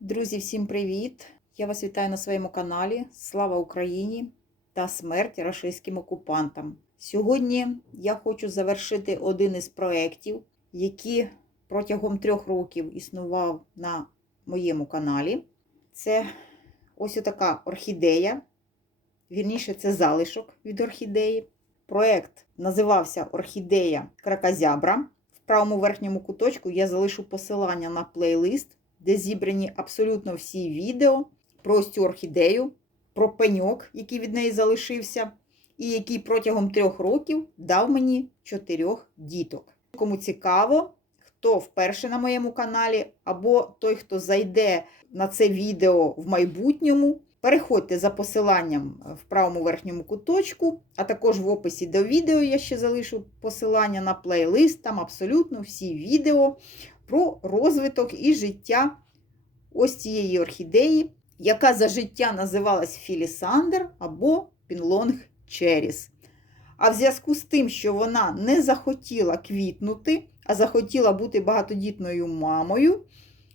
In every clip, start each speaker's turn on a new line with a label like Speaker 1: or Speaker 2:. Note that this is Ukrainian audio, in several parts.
Speaker 1: Друзі, всім привіт! Я вас вітаю на своєму каналі. Слава Україні та смерть рашистським окупантам. Сьогодні я хочу завершити один із проєктів, який протягом трьох років існував на моєму каналі. Це ось така орхідея. Вірніше, це залишок від орхідеї. Проєкт називався Орхідея Кракозябра. В правому верхньому куточку я залишу посилання на плейлист де зібрані абсолютно всі відео про цю орхідею, про пеньок, який від неї залишився, і який протягом трьох років дав мені чотирьох діток. Кому цікаво, хто вперше на моєму каналі, або той, хто зайде на це відео в майбутньому. Переходьте за посиланням в правому верхньому куточку, а також в описі до відео я ще залишу посилання на плейлист, там абсолютно всі відео про розвиток і життя ось цієї орхідеї, яка за життя називалась Філісандр або Пінлонг Черіс. А в зв'язку з тим, що вона не захотіла квітнути, а захотіла бути багатодітною мамою,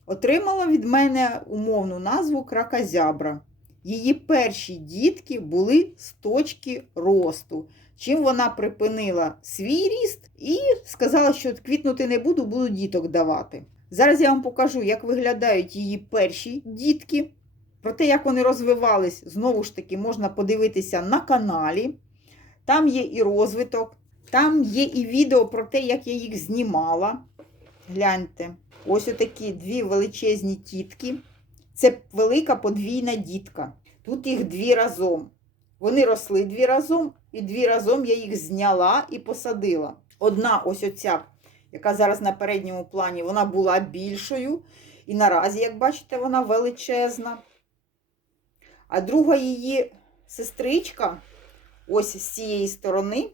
Speaker 1: отримала від мене умовну назву кракозябра. Її перші дітки були з точки росту. Чим вона припинила свій ріст і сказала, що квітнути не буду, буду діток давати. Зараз я вам покажу, як виглядають її перші дітки. Про те, як вони розвивались, знову ж таки, можна подивитися на каналі. Там є і розвиток, там є і відео про те, як я їх знімала. Гляньте, ось отакі дві величезні тітки. Це велика подвійна дітка. Тут їх дві разом. Вони росли дві разом, і дві разом я їх зняла і посадила. Одна ось оця, яка зараз на передньому плані, вона була більшою. І наразі, як бачите, вона величезна. А друга її сестричка, ось з цієї сторони,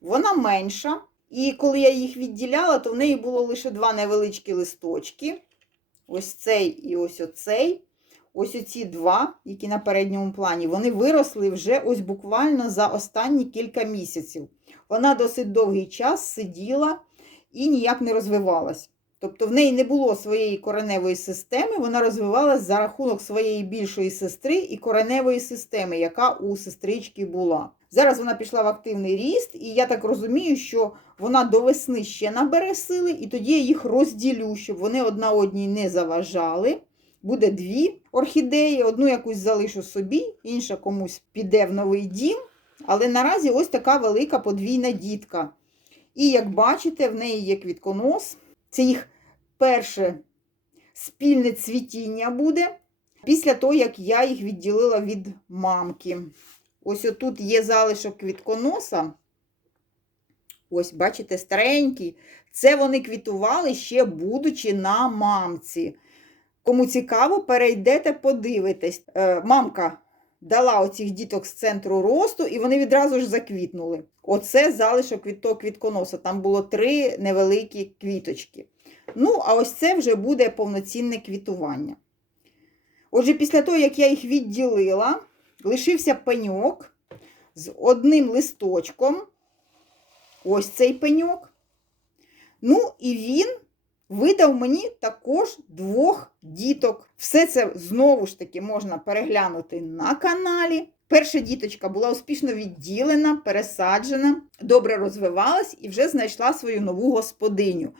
Speaker 1: вона менша. І коли я їх відділяла, то в неї було лише два невеличкі листочки. Ось цей і ось оцей. Ось оці два, які на передньому плані, вони виросли вже ось буквально за останні кілька місяців. Вона досить довгий час сиділа і ніяк не розвивалась. Тобто в неї не було своєї кореневої системи, вона розвивалась за рахунок своєї більшої сестри і кореневої системи, яка у сестрички була. Зараз вона пішла в активний ріст, і я так розумію, що вона до весни ще набере сили, і тоді я їх розділю, щоб вони одна одній не заважали. Буде дві орхідеї, одну якусь залишу собі, інша комусь піде в новий дім. Але наразі ось така велика подвійна дітка. І як бачите, в неї є квітконос. Це їх перше спільне цвітіння буде. Після того, як я їх відділила від мамки. Ось отут є залишок квітконоса. Ось, бачите, старенький. Це вони квітували ще будучи на мамці. Кому цікаво, перейдете, подивитесь. Е, мамка дала оцих діток з центру росту, і вони відразу ж заквітнули. Оце залишок від квітконоса. Там було три невеликі квіточки. Ну, а ось це вже буде повноцінне квітування. Отже, після того, як я їх відділила, лишився пеньок з одним листочком. Ось цей пеньок. Ну, і він видав мені також двох діток. Все це знову ж таки можна переглянути на каналі. Перша діточка була успішно відділена, пересаджена, добре розвивалась і вже знайшла свою нову господиню.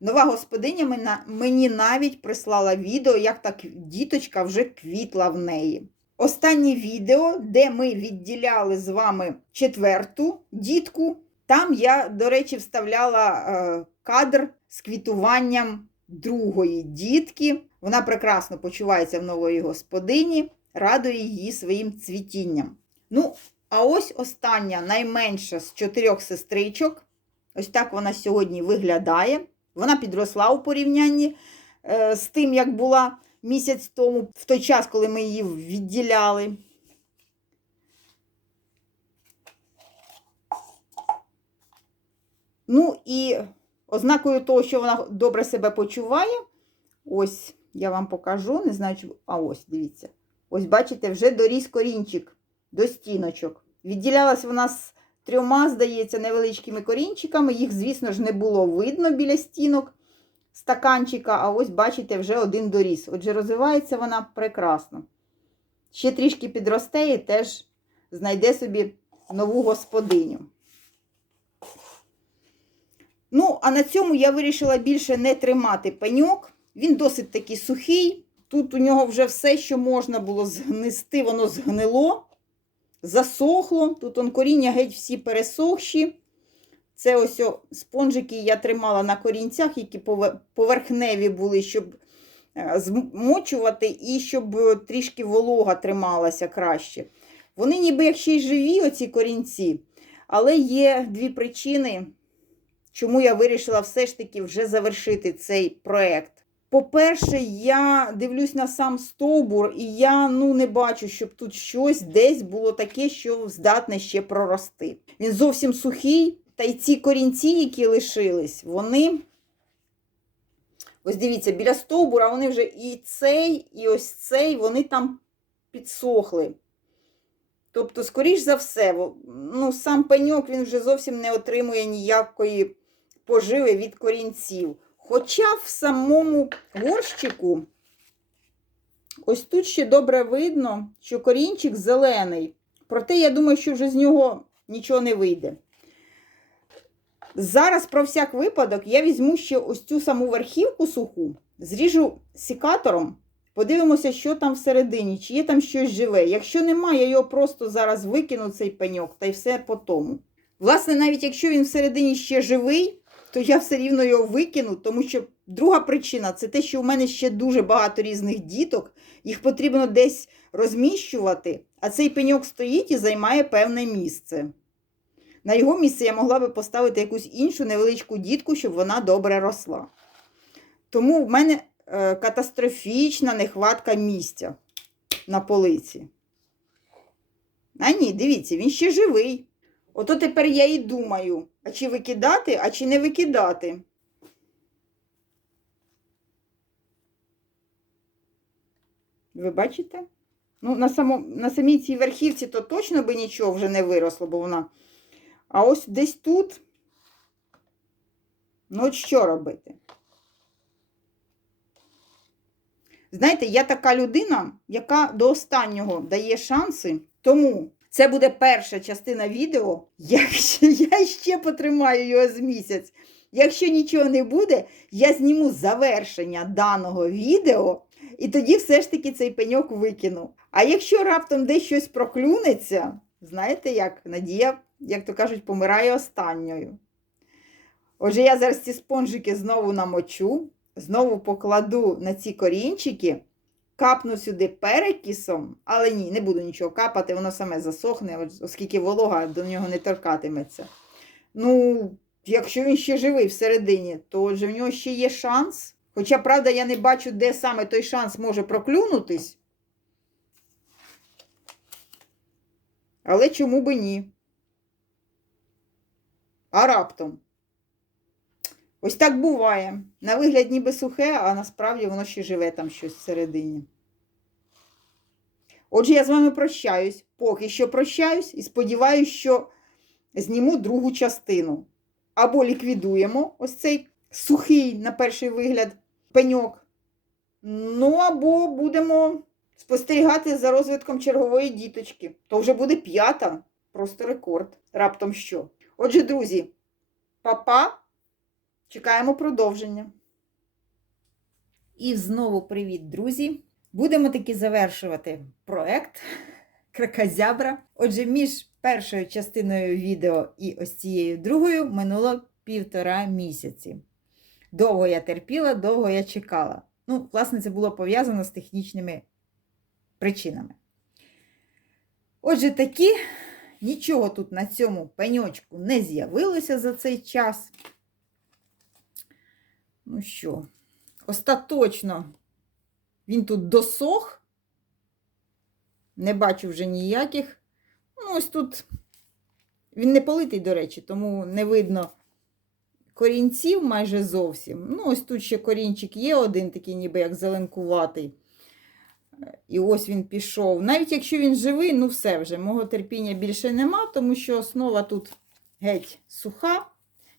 Speaker 1: Нова господиня мені навіть прислала відео, як так діточка вже квітла в неї. Останнє відео, де ми відділяли з вами четверту дітку, там я, до речі, вставляла е, кадр з квітуванням другої дітки. Вона прекрасно почувається в нової господині, радує її своїм цвітінням. Ну, а ось остання найменша з чотирьох сестричок. Ось так вона сьогодні виглядає. Вона підросла у порівнянні е, з тим, як була місяць тому, в той час, коли ми її відділяли. Ну і Ознакою того, що вона добре себе почуває, ось я вам покажу, не знаю, чи... а ось, дивіться. Ось, бачите, вже доріс корінчик до стіночок. Відділялась вона з трьома, здається, невеличкими корінчиками. Їх, звісно ж, не було видно біля стінок стаканчика, а ось, бачите, вже один доріс. Отже, розвивається вона прекрасно. Ще трішки підросте і теж знайде собі нову господиню. Ну, а на цьому я вирішила більше не тримати пеньок. Він досить таки сухий. Тут у нього вже все, що можна було згнисти, воно згнило, засохло. Тут он коріння геть всі пересохші. Це ось спонжики я тримала на корінцях, які поверхневі були, щоб е, змочувати і щоб е, трішки волога трималася краще. Вони ніби як ще й живі, оці корінці, але є дві причини, чому я вирішила все ж таки вже завершити цей проект. По-перше, я дивлюсь на сам стовбур, і я ну, не бачу, щоб тут щось десь було таке, що здатне ще прорости. Він зовсім сухий, та й ці корінці, які лишились, вони. Ось дивіться, біля стовбура вони вже і цей, і ось цей, вони там підсохли. Тобто, скоріш за все, ну, сам пеньок він вже зовсім не отримує ніякої поживи від корінців. Хоча в самому горщику, ось тут ще добре видно, що корінчик зелений. Проте, я думаю, що вже з нього нічого не вийде. Зараз, про всяк випадок, я візьму ще ось цю саму верхівку суху, зріжу сікатором, подивимося, що там всередині, чи є там щось живе. Якщо немає, я його просто зараз викину цей пеньок та й все по тому. Власне, навіть якщо він всередині ще живий, то я все рівно його викину, тому що друга причина це те, що у мене ще дуже багато різних діток, їх потрібно десь розміщувати, а цей пеньок стоїть і займає певне місце. На його місце я могла би поставити якусь іншу невеличку дітку, щоб вона добре росла. Тому в мене е, катастрофічна нехватка місця на полиці. А ні, дивіться, він ще живий. Ото тепер я і думаю, а чи викидати, а чи не викидати. Ви бачите? Ну, на, само, на самій цій верхівці то точно би нічого вже не виросло, бо вона. А ось десь тут. Ну, от що робити? Знаєте, я така людина, яка до останнього дає шанси. Тому це буде перша частина відео. Якщо я ще потримаю його з місяць. Якщо нічого не буде, я зніму завершення даного відео, і тоді все ж таки цей пеньок викину. А якщо раптом десь щось проклюнеться, знаєте як? Надія, як то кажуть, помирає останньою. Отже, я зараз ці спонжики знову намочу, знову покладу на ці корінчики, капну сюди перекисом, але ні, не буду нічого капати, воно саме засохне, оскільки волога до нього не торкатиметься. Ну, якщо він ще живий всередині, то отже в нього ще є шанс. Хоча, правда, я не бачу, де саме той шанс може проклюнутись. Але чому би ні? А раптом. Ось так буває. На вигляд ніби сухе, а насправді воно ще живе там щось всередині. Отже, я з вами прощаюсь. Поки що прощаюсь і сподіваюся, що зніму другу частину. Або ліквідуємо ось цей сухий, на перший вигляд, пеньок. Ну, або будемо спостерігати за розвитком чергової діточки. То вже буде п'ята. Просто рекорд. Раптом що. Отже, друзі, па-па. Чекаємо продовження. І знову привіт, друзі! Будемо таки завершувати проект Кракозябра. Отже, між першою частиною відео і ось цією другою минуло півтора місяці. Довго я терпіла, довго я чекала. Ну, власне, це було пов'язано з технічними причинами. Отже, такі, нічого тут на цьому пеньочку не з'явилося за цей час. Ну що, остаточно він тут досох. Не бачу вже ніяких. Ну, ось тут він не политий, до речі, тому не видно корінців майже зовсім. Ну, ось тут ще корінчик є один, такий, ніби як зеленкуватий. І ось він пішов. Навіть якщо він живий, ну все вже, мого терпіння більше нема, тому що основа тут геть суха,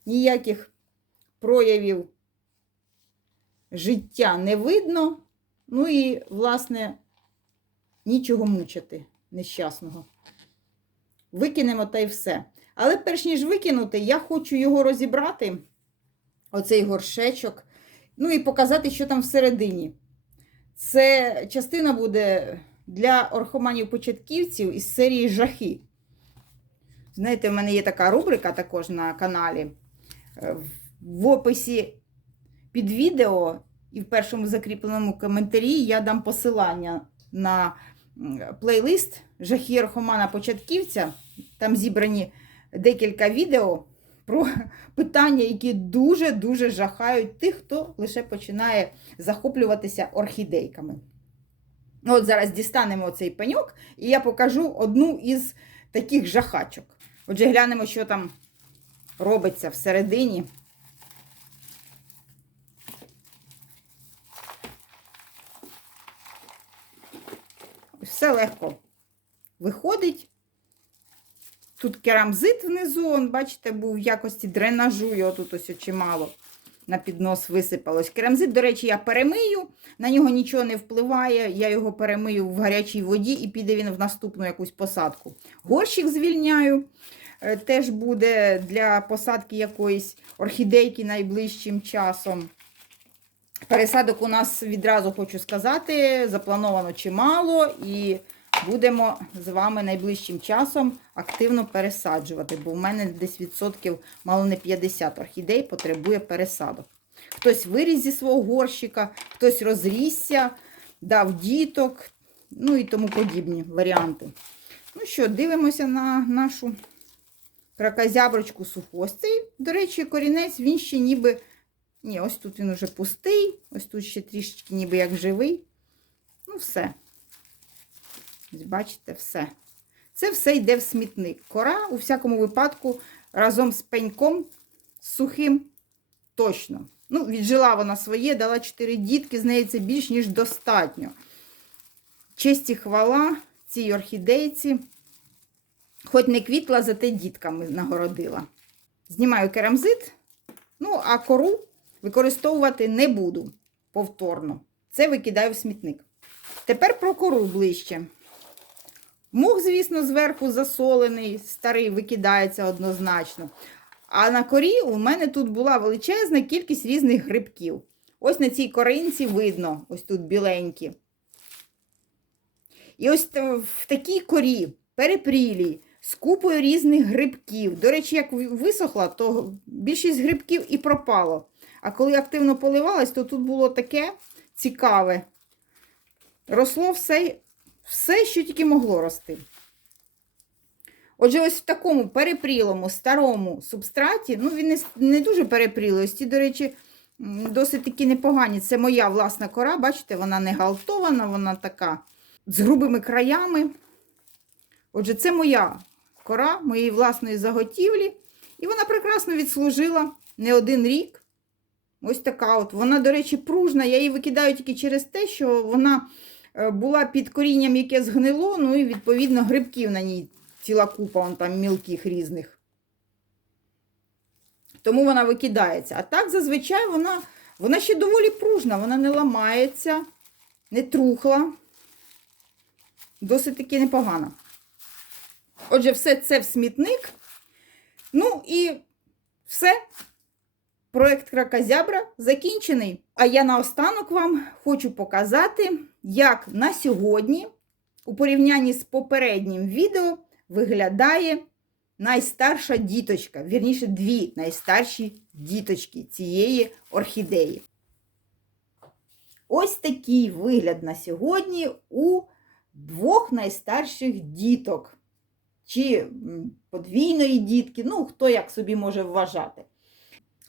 Speaker 1: ніяких проявів життя не видно. Ну і, власне, нічого мучити нещасного. Викинемо та й все. Але перш ніж викинути, я хочу його розібрати, оцей горшечок, ну і показати, що там всередині. Це частина буде для орхоманів-початківців із серії жахи. Знаєте, в мене є така рубрика також на каналі. Е, В описі під відео і в першому закріпленому коментарі я дам посилання на плейлист Жахи Орхомана Початківця. Там зібрані декілька відео про питання, які дуже-дуже жахають тих, хто лише починає захоплюватися орхідейками. Ну, От зараз дістанемо цей пеньок, і я покажу одну із таких жахачок. Отже, глянемо, що там робиться всередині. Все легко виходить. Тут керамзит внизу, он, бачите, був в якості дренажу, його тут ось чимало на піднос висипалось. Керамзит, до речі, я перемию, на нього нічого не впливає. Я його перемию в гарячій воді і піде він в наступну якусь посадку. Горщик звільняю. е, Теж буде для посадки якоїсь орхідейки найближчим часом. Пересадок у нас відразу хочу сказати, заплановано чимало, і будемо з вами найближчим часом активно пересаджувати, бо в мене десь відсотків мало не 50 орхідей потребує пересадок. Хтось виріс зі свого горщика, хтось розрісся, дав діток, ну і тому подібні варіанти. Ну що, дивимося на нашу кракозяброчку сухостей. До речі, корінець він ще ніби. Ні, ось тут він уже пустий, ось тут ще трішечки ніби як живий. Ну, все. Ось бачите, все. Це все йде в смітник. Кора, у всякому випадку, разом з пеньком сухим точно. Ну, віджила вона своє, дала 4 дітки, з неї це більш ніж достатньо. Честь і хвала цій орхідейці. Хоч не квітла, зате дітками нагородила. Знімаю керамзит, ну, а кору використовувати не буду повторно. Це викидаю в смітник. Тепер про кору ближче. Мух, звісно, зверху засолений, старий викидається однозначно. А на корі у мене тут була величезна кількість різних грибків. Ось на цій коринці видно, ось тут біленькі. І ось в такій корі, перепрілій, з купою різних грибків. До речі, як висохла, то більшість грибків і пропало. А коли активно поливалась, то тут було таке цікаве. Росло все, все, що тільки могло рости. Отже, ось в такому перепрілому старому субстраті, ну він не, не дуже перепрілий, ось ці, до речі, досить таки непогані. Це моя власна кора, бачите, вона не галтована, вона така з грубими краями. Отже, це моя кора моєї власної заготівлі. І вона прекрасно відслужила не один рік. Ось така от. Вона, до речі, пружна. Я її викидаю тільки через те, що вона була під корінням, яке згнило, ну і, відповідно, грибків на ній ціла купа вон там мілких різних. Тому вона викидається. А так, зазвичай, вона, вона ще доволі пружна, вона не ламається, не трухла. Досить таки непогана. Отже, все це в смітник. Ну і все. Проект Кракозябра закінчений. А я наостанок вам хочу показати, як на сьогодні, у порівнянні з попереднім відео, виглядає найстарша діточка. Вірніше, дві найстарші діточки цієї орхідеї. Ось такий вигляд на сьогодні у двох найстарших діток. Чи подвійної дітки, ну, хто як собі може вважати.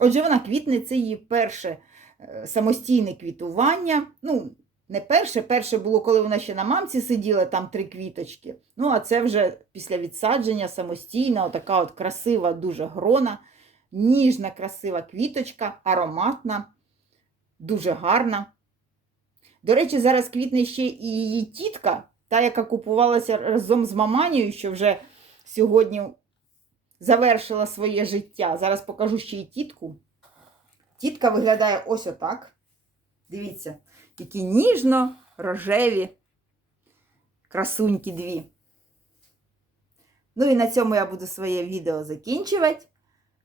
Speaker 1: Отже, вона квітне, це її перше е, самостійне квітування. Ну, не перше, перше було, коли вона ще на мамці сиділа, там три квіточки. Ну, а це вже після відсадження самостійна, отака от красива, дуже грона, ніжна, красива квіточка, ароматна, дуже гарна. До речі, зараз квітне ще і її тітка, та, яка купувалася разом з маманією, що вже сьогодні завершила своє життя. Зараз покажу ще й тітку. Тітка виглядає ось отак. Дивіться, які ніжно-рожеві красуньки дві. Ну і на цьому я буду своє відео закінчувати.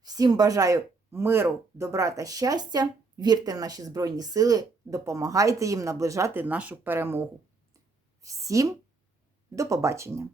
Speaker 1: Всім бажаю миру, добра та щастя. Вірте в наші Збройні Сили, допомагайте їм наближати нашу перемогу. Всім до побачення!